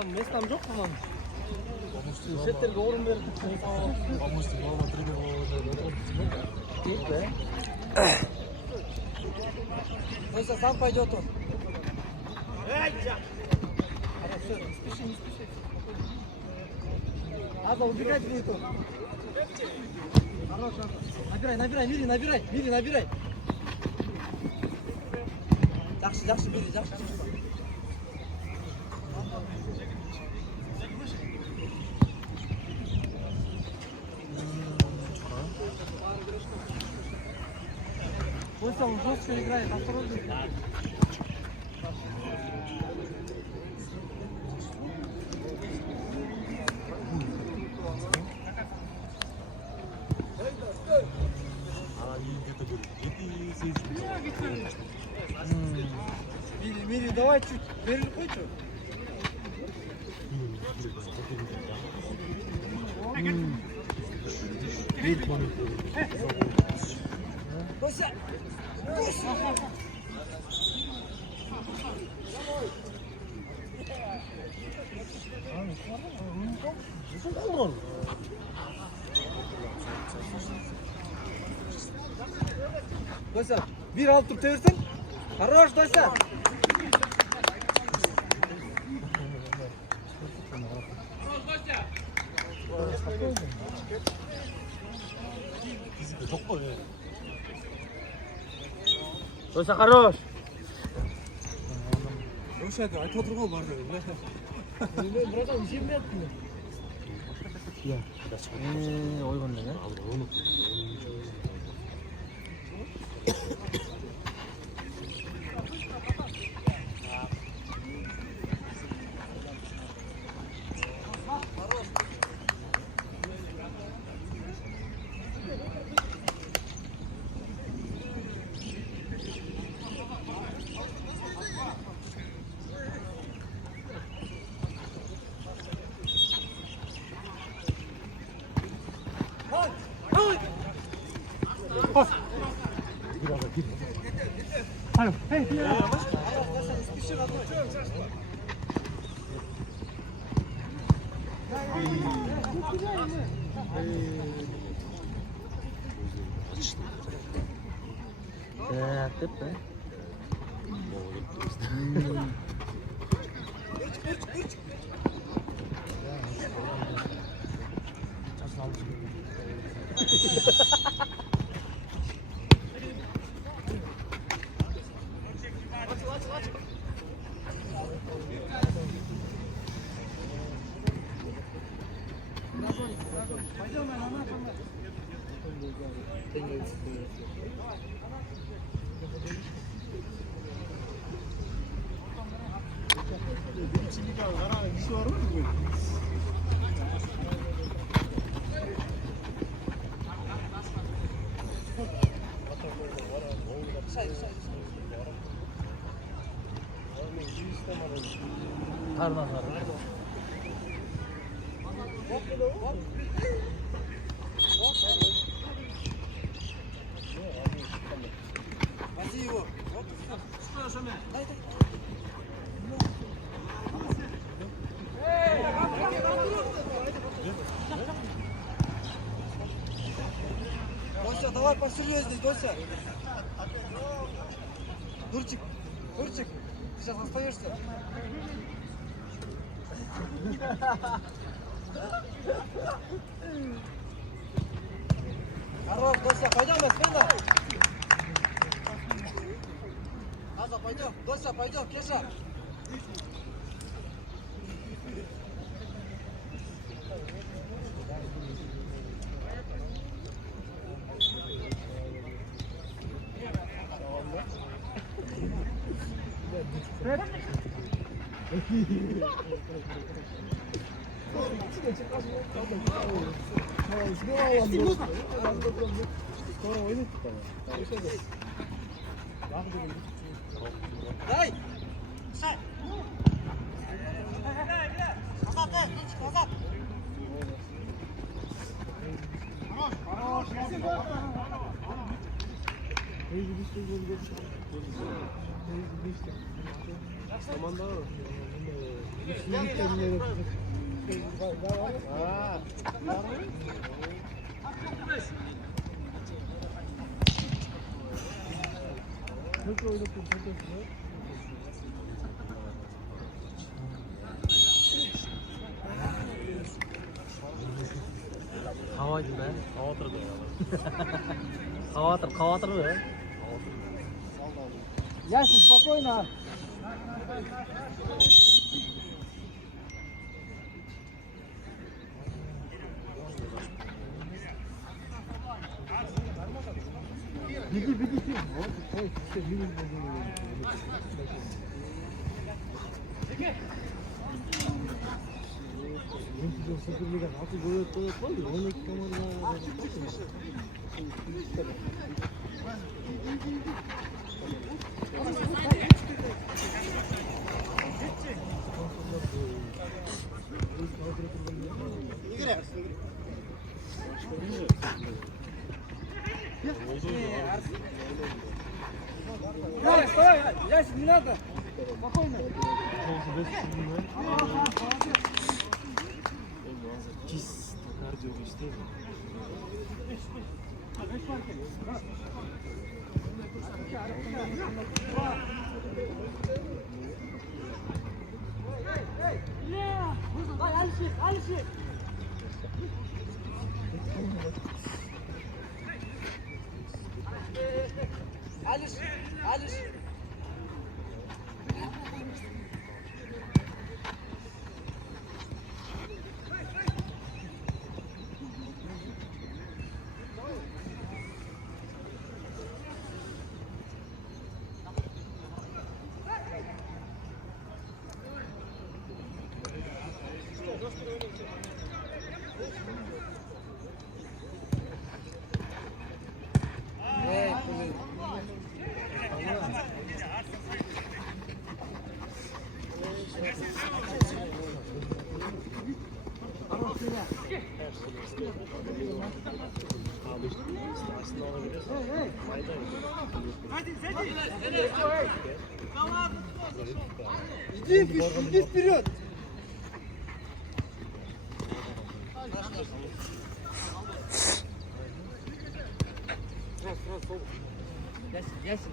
Местам жоқ бұған. Шеттерге орын берді. Вася, сам пойдет он. Хорошо, не спеши, не спеши. Надо убегать будет он. Хорошо. Набирай, Мири, набирай. Жақсы, Мири, жақсы. Вася, он жестко играет, осторожно. Мири, давай чуть вперед хочешь? Вася! Дося, bir alıp turup çevirsin. Хорош, Дося. Дося, хорош. Дося, айтып отырған бар деді. Братан, жембеттің. Иә. Ойғанда, не? Алло, эй, Дося, давай посерьезней, Дося. Дурчик, сейчас остаешься. Хорош, Дося, пойдем, смена. Аза, пойдем, Дося, пойдем, Кеша. Дай! Назад! Хорош! Havaydı be. Havatır be. Ясен, спокойно. Беги, беги, беги. Ой, все, беги, Стой, Ясен, не надо. Спокойно. Алиш. Иди вперед! Ясен.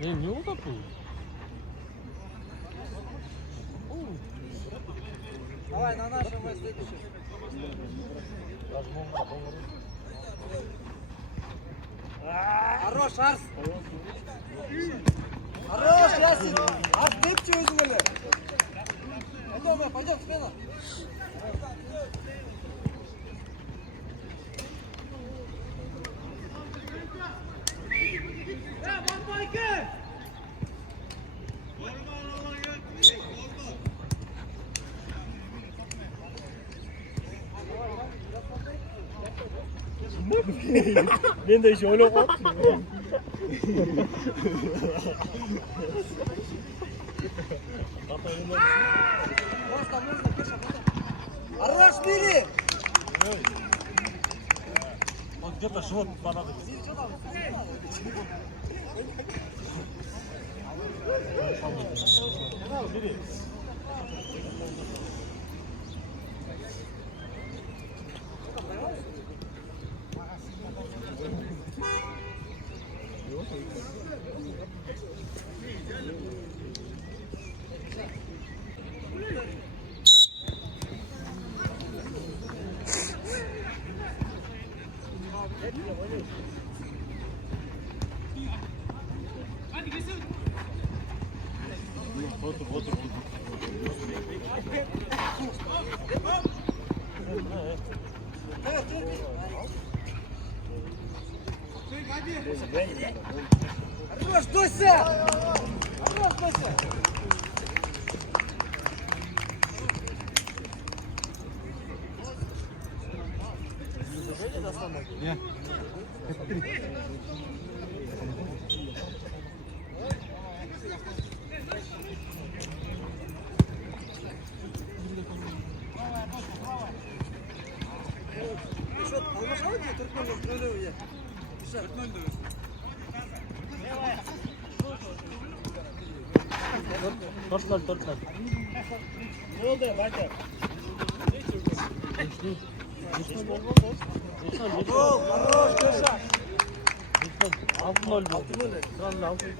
Ne oldu bu? Давай, на нашем следующем. Хорош, Арс! Хорош, Ясен! Арс, дыпчи вызвали! Пойдем, смело! Ben de şöyle bak. Хорош, Мири! Вот где-то живот понадо. Хорош, Дося! Хорош, Дося! Нет. Almaşalı diye Türkmen öyle öyle. Güzel. Tortlar. Ne oldu ya bence? Altın oldu. Sıranın altın.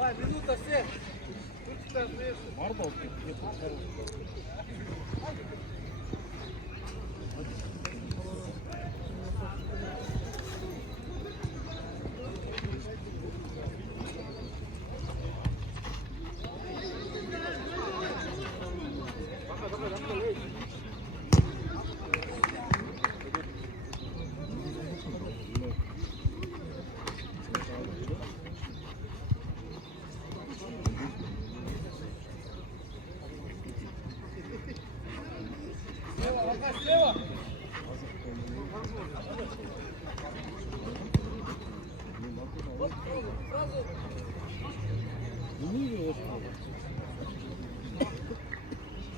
Давай, минута, все. Var da oldu.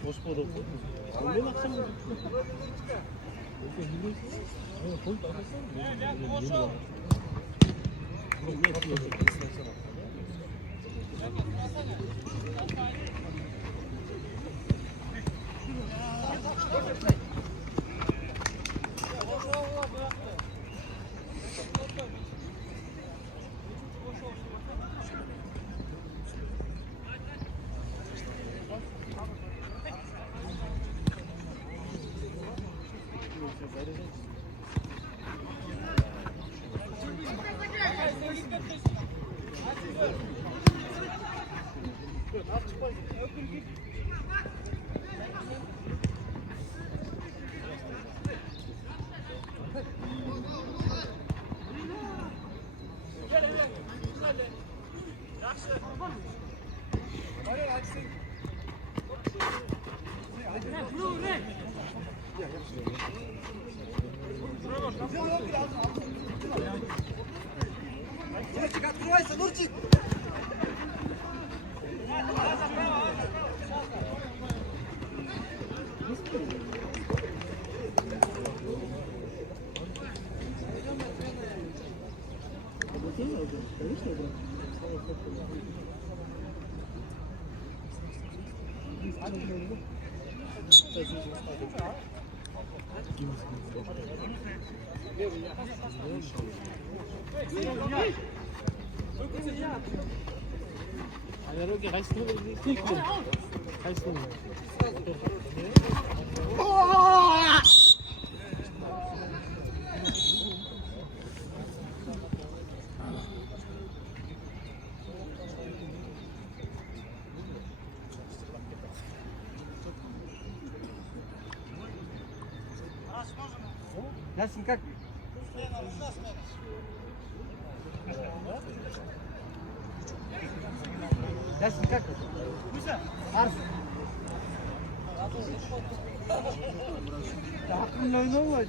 Господа. Ondan akşam mı? Нурчик, открывайся, Нурчик! 이렇게 갈수 있는 갈수 있는 Ясен, как? Ясен, как? Арс. Aklımla oynama.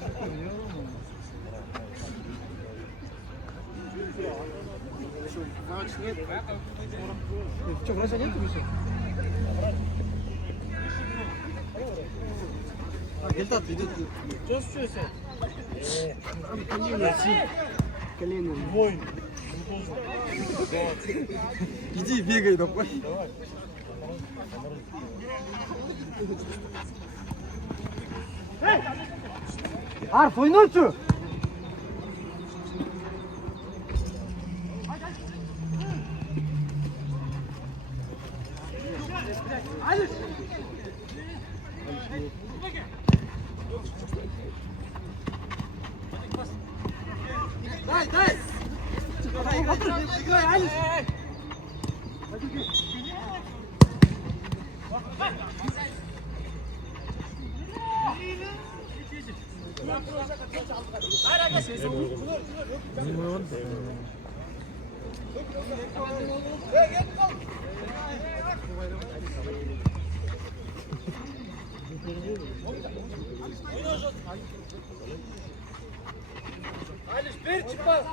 Что, врача нет еще? Гельтат идет. Что случилось? Колено. Воин. Иди, бегай, давай. Arf, oynuyorsun. Дай, дай. Играй, Алис. Алиш, перчи пас.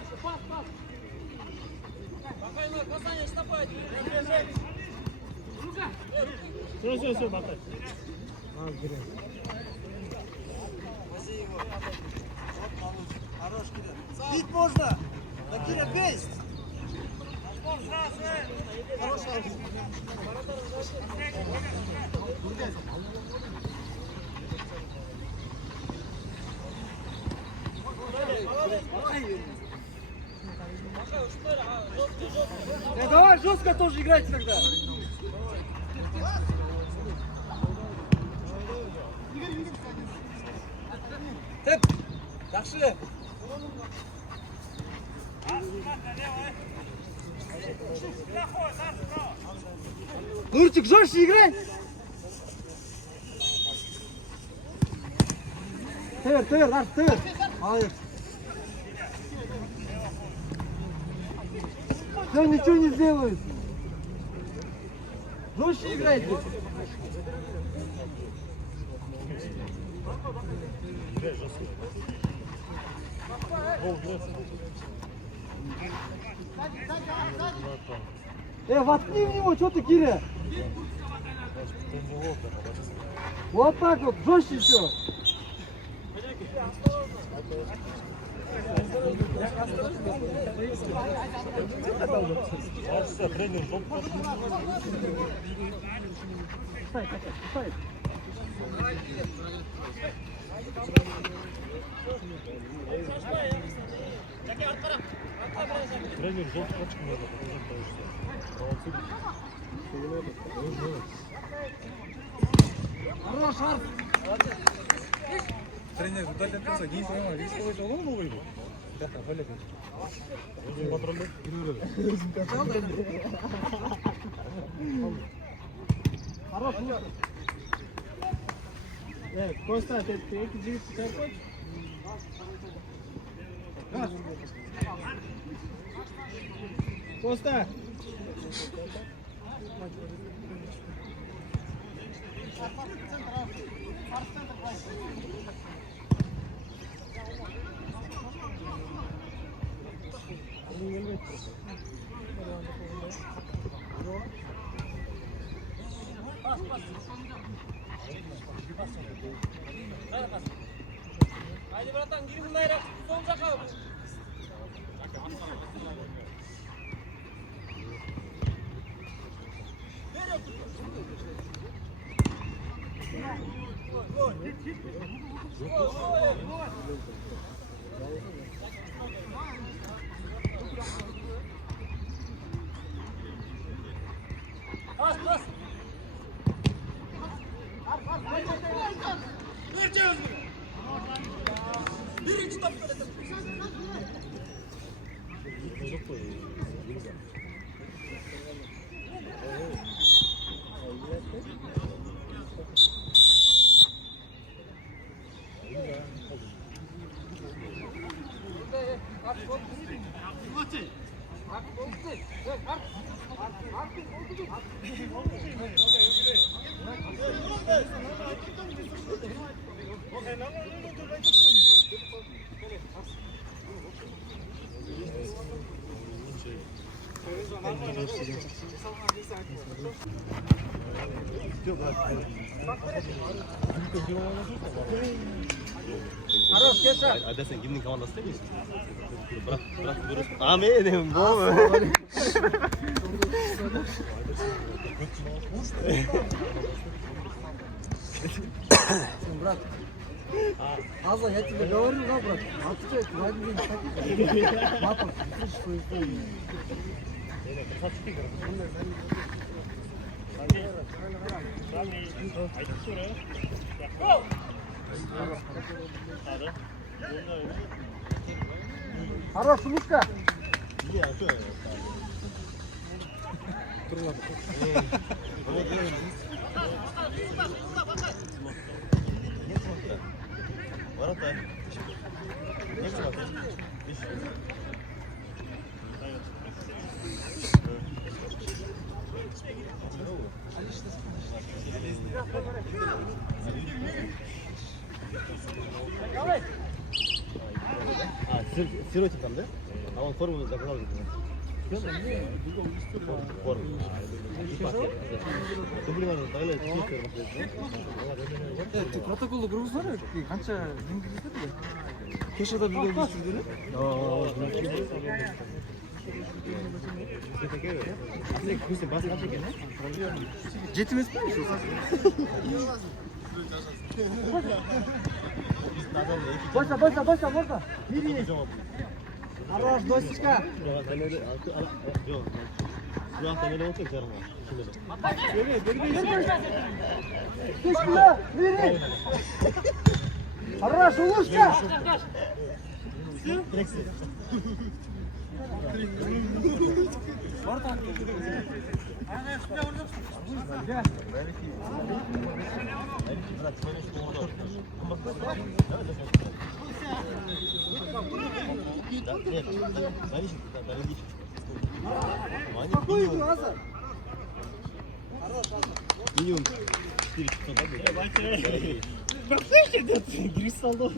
Все, мотай. Хорош, Киря. Бить можно. Да, Киря, бей. Хорош, хорош. Давай, жестко тоже играйте тогда. Тэп, жақсы. Нурчик, жестче играй. Тыр, Арс, тыр. Молодец. Все, ничего не сделают. Жестче играйте. Воткни в него, что ты, Киря? Вот так вот, жестче еще. Тренер, Пускай. Тренер желточку надо. Хорош, Арс. Тренер, дать отказа, не понимаю, весь какой-то лову выйдет. Да, более. Хорош, Коста, ты эти девицы хочешь? Коста! Haydi bıraktan geri bunları son çakalı. Bas. Birinci top böyle. Хорош, Кеша. Ada sen gimnin komandası değil misin? Bırak durur. Amin. Bu. Брат, Азла, я тебе говорю, да, брат? Отвечай, возьми день таких. Мапа, слышишь, что исполнил. Хорош, Лука. Ворота. Не смотри. 아, 스티로tip인데? 아, 오늘 걸으면 잡고 가거든. Протоколу кургузсana канча миңди кетти. Кешада билген жүрдүрү. Жети эмеспи ошо? Баса. Бири. Хорош, досичка. Yok. Şu an temeli olacak canım. Bismillah, бири. Хорош, улучка. Спокойно, Азар. Минимум 4 часа, да? Bak ne şey dedi? Giriş saldı.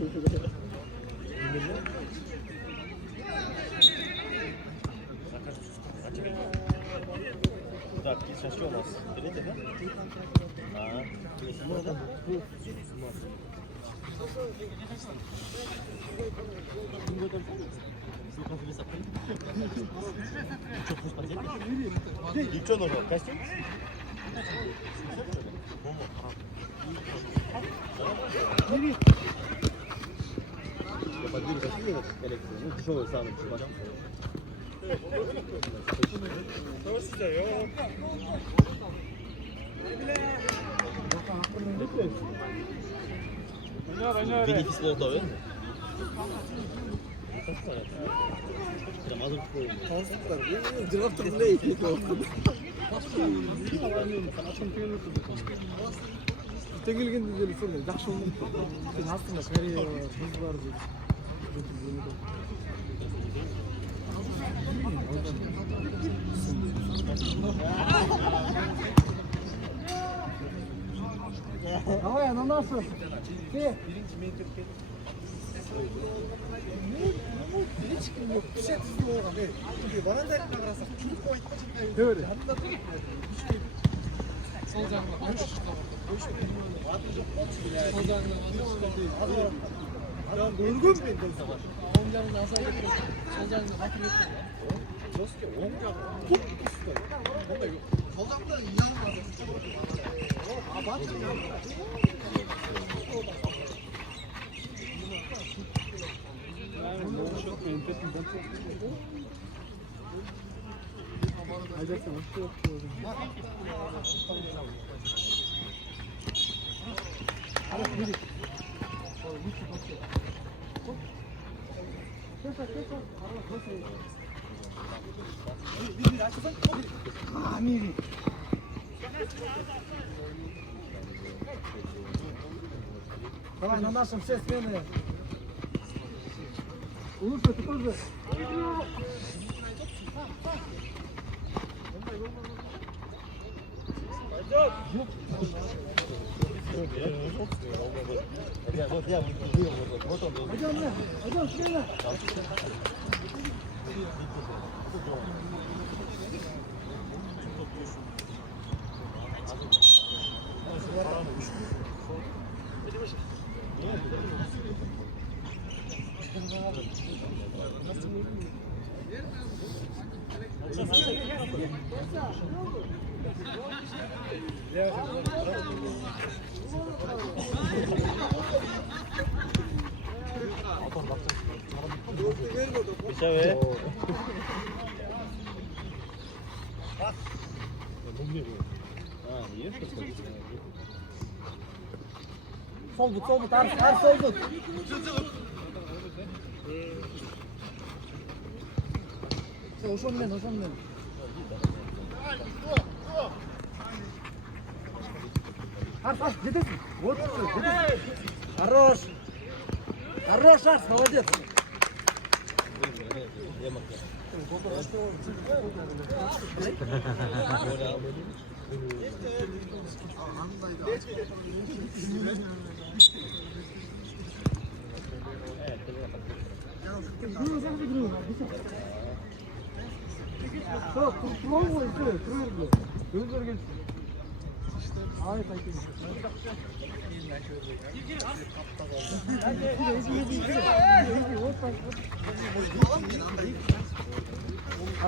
Так, сейчас что у нас? Третья, да? А, да? И что нужно? Костюм? Я подберу такие вот коллекции, ну дешевые самые типа. Бенефис готовы? Прям азов какой-нибудь. Директор влейки. Тегилгенде деле сондай жакшы болмопту. Сен астында Корея кыз бар деп. Давай, ананасы. Ты. Böyle. Sol 장가. Sol 장가. 야, 놀고 있는 거. 원장은 나서 이렇게 sol 장가 같은 거. 저스케 원장. 뭔가 이거 저장도 이상한 거. 아, 맞지. Давай на нашем все смены. Лучше ты тоже. Пойдем, смело. Geçer Sol but, ar sol but. Ошонмен. Арс, жетесің. Вот, жетесің. Хорош, Арс, молодец.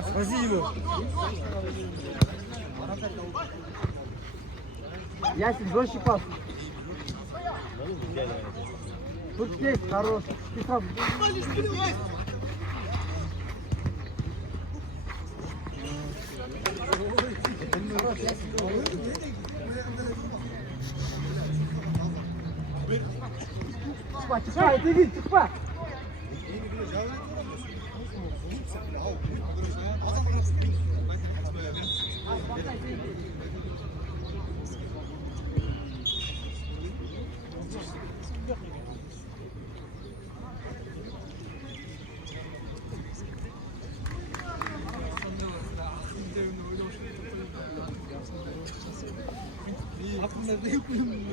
Спасибо. Ясен, больше пас. Тут здесь хорош. Ты сам. Тихо, иди, тихо. Aklımda ne yapayım?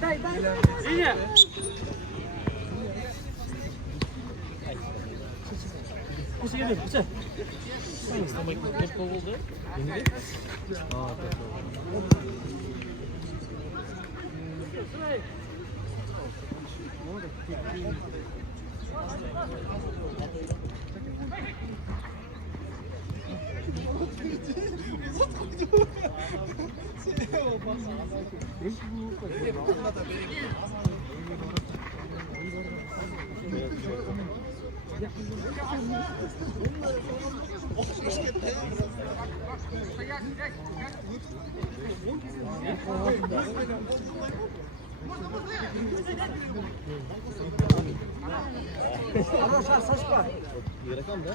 Дай. Иня! Пусть едет, пусть. С тобой не поволды? Не Хорош, Сашка. Игрокам, да?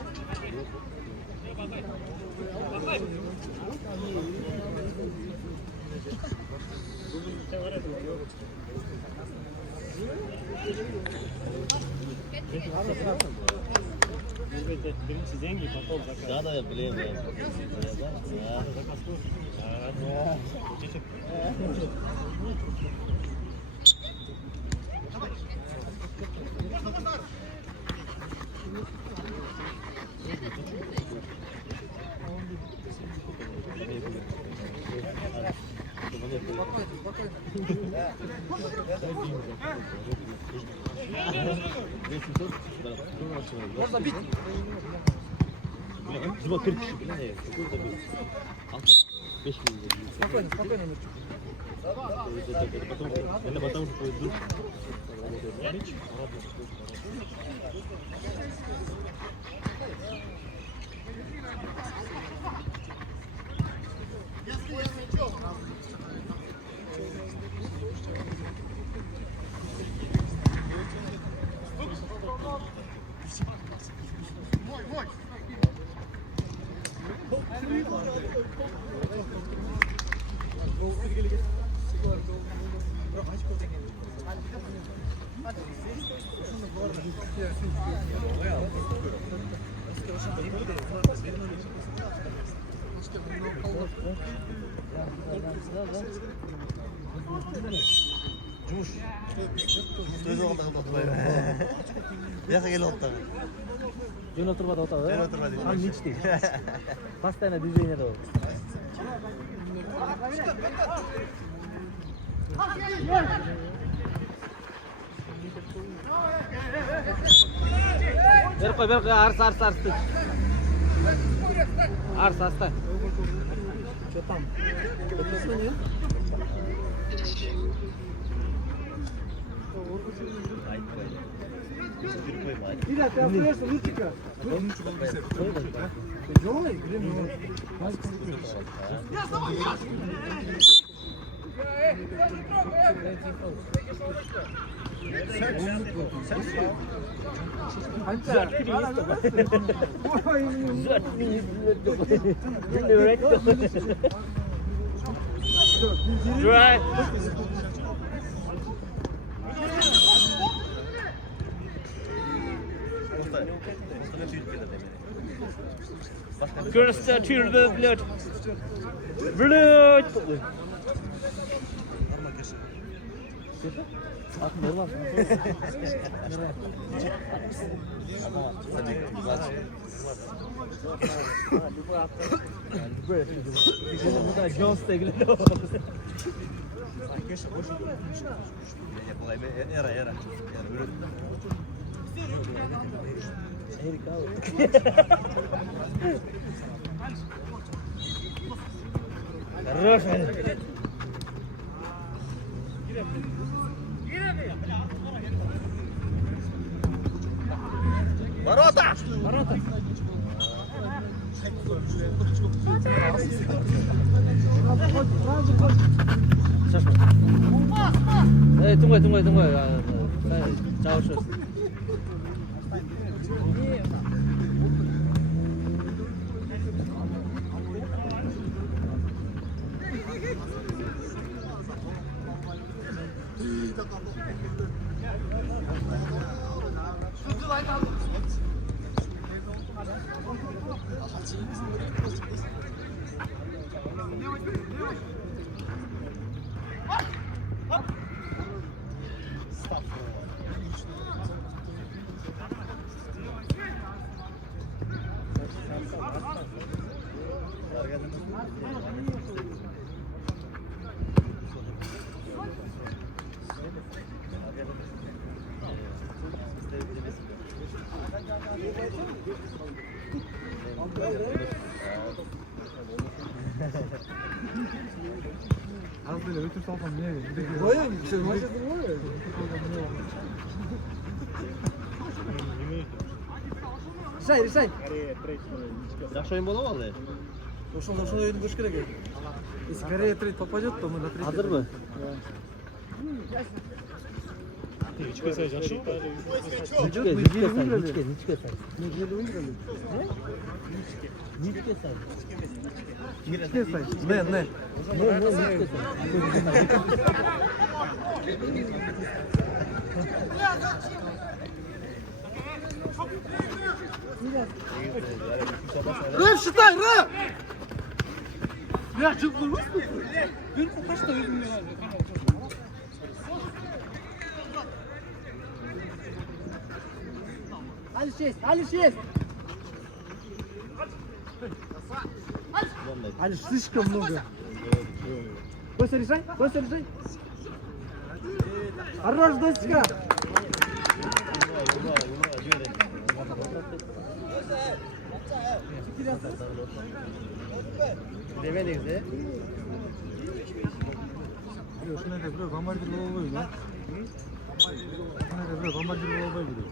Берите деньги, потом заказ. Да, блин, да. Заказ тоже. Можно бить. Зуба 40 кişi bile ne? Çok da bir. 5 milyon. Спокойно, Мирчик. Потом уже пойду. Жумуш. Өз уақытында отпайды. Яққа келіп отты. Жөн отырбады отабы. Жөн отырбады. Там мич дейді. Постоянно движение да. Бер қой, арс. Арс, оставь. Что там? Ира, ты остаешься лучика. Тяжелый? Блин, Right. Görüşte tüyürdü blöd. Blöd. Era. Ворота! Tunggu. Jauh terus. Aslında ötür salsam niye? Boya mı? Sen başladın mı? Решай. Жақсы ойын бола ма алды? Ошол ойунду көрүш керек. Если Корея трейд попадет, то мы на третий. Hazırmı? Ничего себе, зашел? Неделю выиграли. Неделю выиграли. Ничке сай. Не. Рэп считай, рэп! Я чувствую. Алиш есть. Алиш, слишком много. Быстро решай. Хорош, дочка. Демедіңіз, е? Шынайда біреу бомбардир бола албайбы, да? Шынайда біреу бомбардир бола албайбы.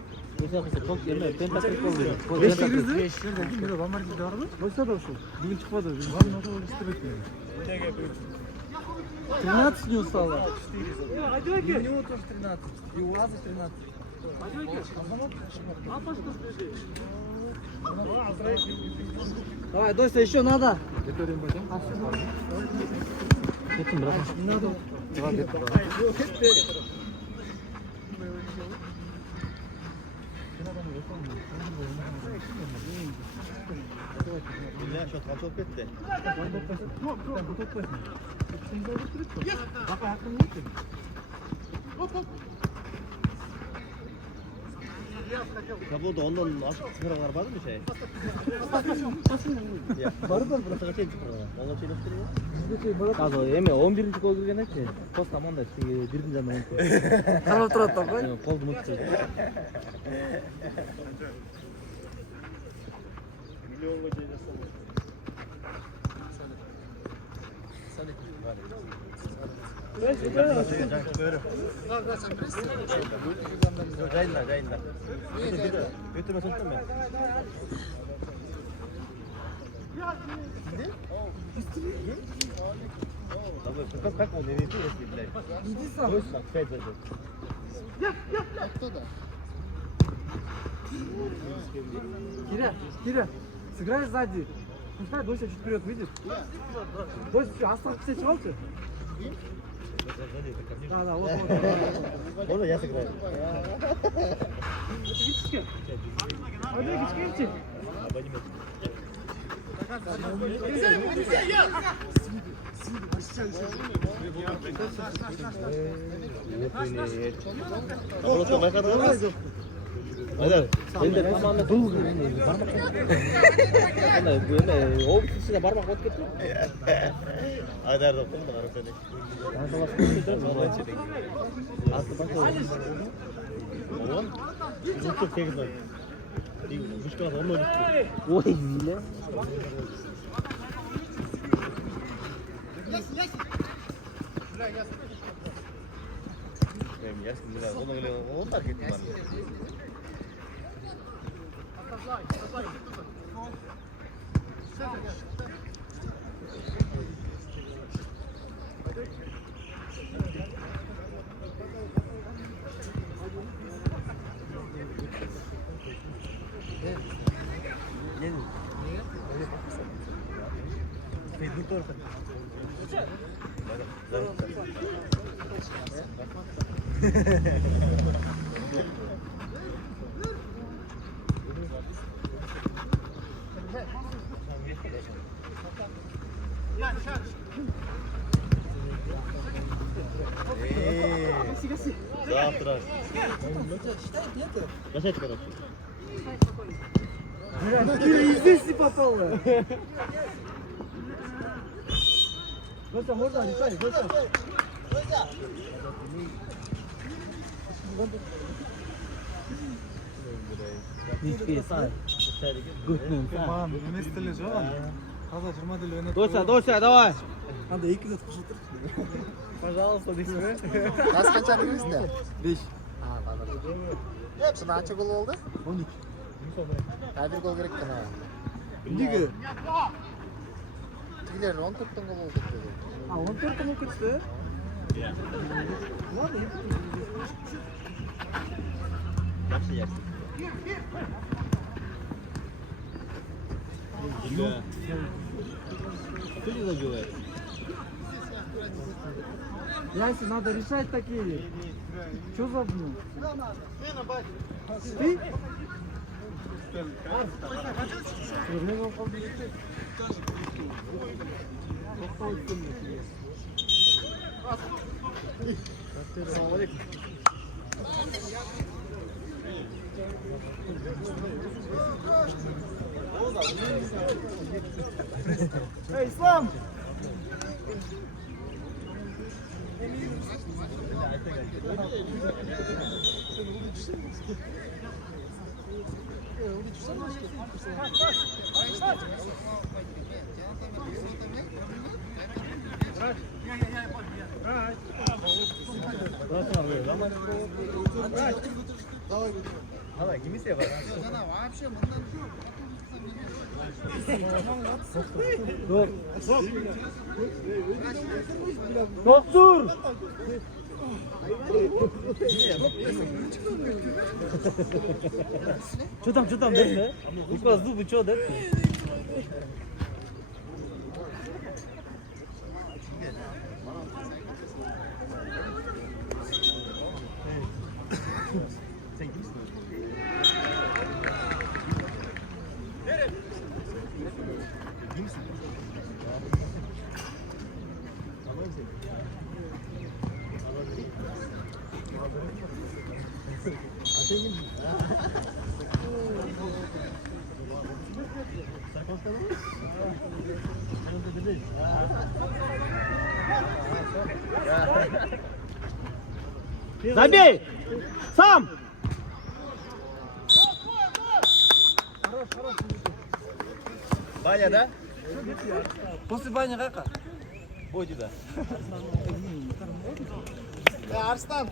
Беш киргизди? Біреу бомбардир барбы? Болса да ушул. Бүгүн чыкпады. Барын ошол истебейт мен. 13 не устала. И у него тоже 13. И у Азы 13. Давай, Дося, еще надо. Не надо. Бля, що, трансфер кетті? Кабылды ондан ашық цифра барбады ма шай? Барбар, бірақ қачай цифра? Оңға чайлап Қазір эме 11-ci gol kirген эчи. Пост аманда бирдин жана Қарап тұрады да, қой. Қолды мықты. Миллионға жай жасалды. Жайында. Өтірме соттан мен. Как он не видит, если, блядь? Иди сам. Ось так, 5 зайдет. Оттуда. Киря, сыграй сзади. Пускай Дося чуть вперед выйдет. Дося, что, Астров, кстати, чего? Да, вот. Можно я сыграю? Просто байқадыңыз ба? Айдар, енді команда бұл бармақ бұл енді облыс ішіне бармақ болып кетті. Айдарды қолды қарап ой, виле. Он так и завтра. Качайте, короче. Кира, и здесь не попала. Дося, можно решать, Дося? Маған емес тілі жоқ. Қазір 20 тіл ойнатып. Дося, давай. Надо екі зат қосып тұр. Пожалуйста, дейсің бе? Жас қанша білесіңдер? 5. Шын қанша гол болды? 12. Әдір гол керек қана. Неге? Тігілер 14-тің гол болды. 14 гол кетті. Ладно, Кто не забивает? Яси, надо решать такие. Что забыл? Ты? Эй, Ислам! Давай, не месте вас. Вообще, Доктор! Что там, да? У вас зубы что, да? Забей! Сам! Баня, да? После бани как? Бойте, да. Арстан!